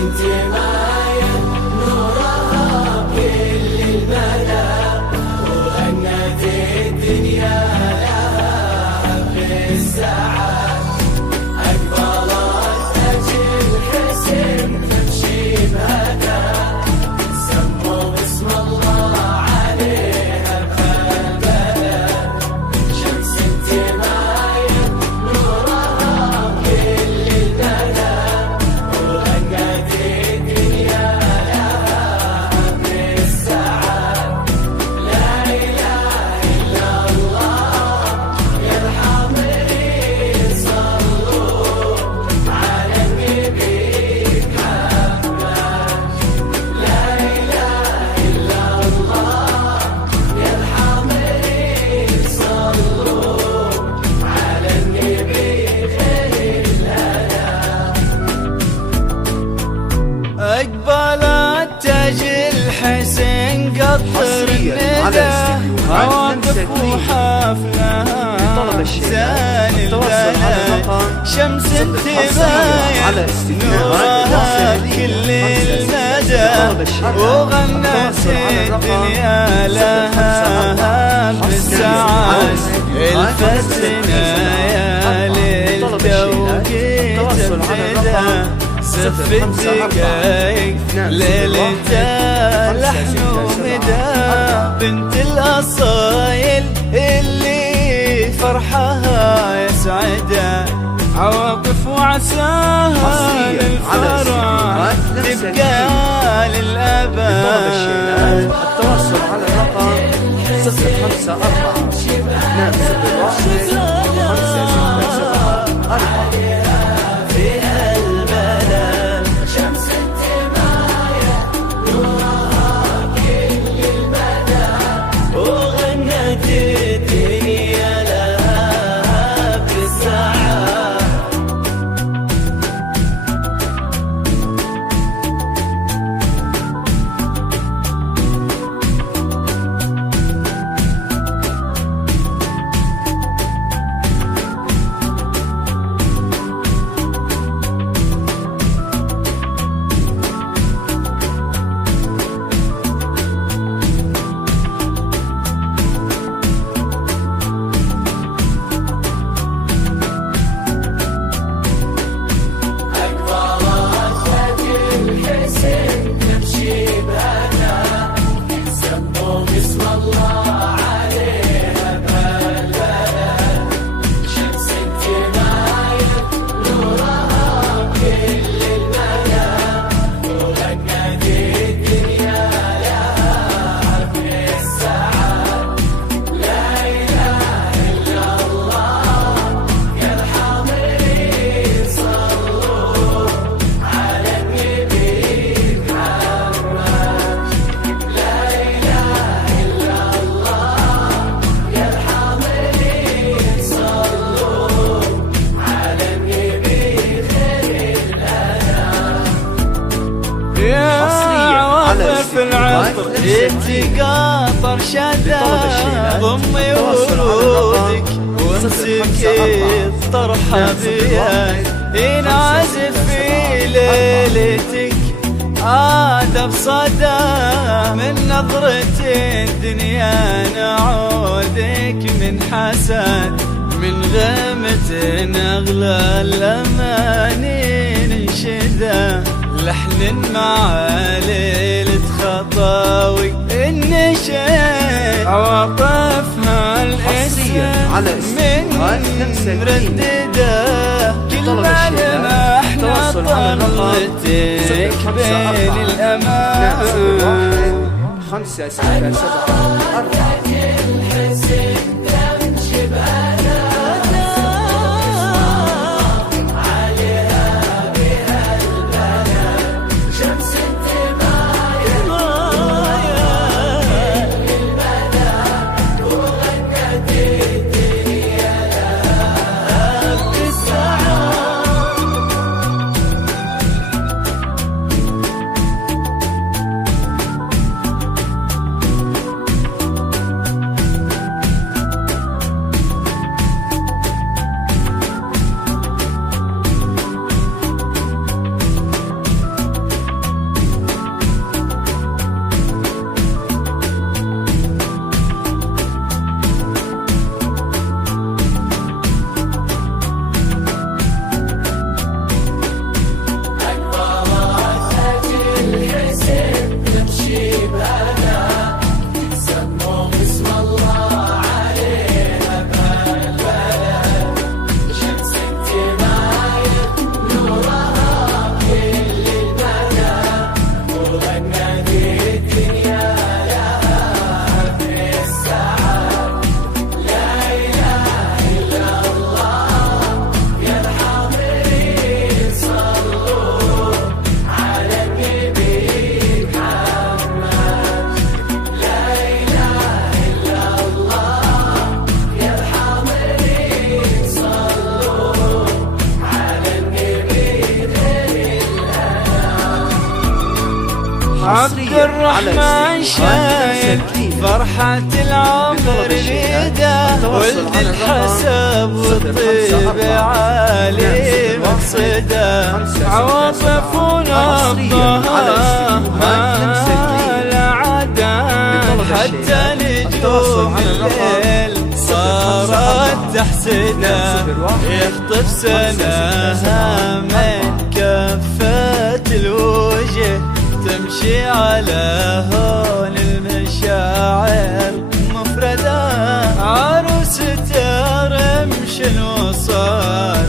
انتماية نورها بكل المدى، وغنت الدنيا لها بالساعات. أقبلت أجل حسن تمشي بهدى، سموا باسم الله عليها بهالبلد. شمس انتماية نورها بكل المدى، وغنت الدنيا لها بالساعات. لا إله إلا الله يرحمني، صلوا على النبي محمد. لا إله إلا الله يرحمني، صلوا على النبي خير الهدى. أقبلت تاج الحسين قطر الندى، عواطف وحفلها زان البلد. شمس انتباهي نورها بكل المدى، وغنت الدنيا لها بالسعاد. الفتنا يا للتوقيت ابتدى، سف الدقايق ليلتها لحن ومدى. بنت الأصايل اللي فرحها يسعدها، عواطف وعساها للفرح تبقى للأبد. التواصل على الرقم 054 201 567. شمس انتماية نورها بكل المدى، وغنت الدنيا لها بالساعات. عواطف العطر يتقاطر شدة، ضمي ورودك وامسكي الطرحة بياي. ينعزف في ليلتك آدب صدى، من نظرة الدنيا نعودك من حسد. من غمة أغلى الأماني ننشدها، لحن مع ليلة خطاوي النشيد. عواطفها الاسم من ردده، كل ما لمحنا طلتك بين الأمان. 567 تمشي بهدى، عليها بهالبلد. شمس انتماية للمدى، وغنت الدنيا لها بالساعات. عبد الرحمن شايل فرحة العمر ريده، ولد الحسب والطيب عالي مقصده، عواطف ونبضها ما لا عدان، حتى نجوم الليل صارت تحسده، يخطف سناها من كفة الوجه، تمشي على هون المشاعر مفردة، عروسة رمش وصار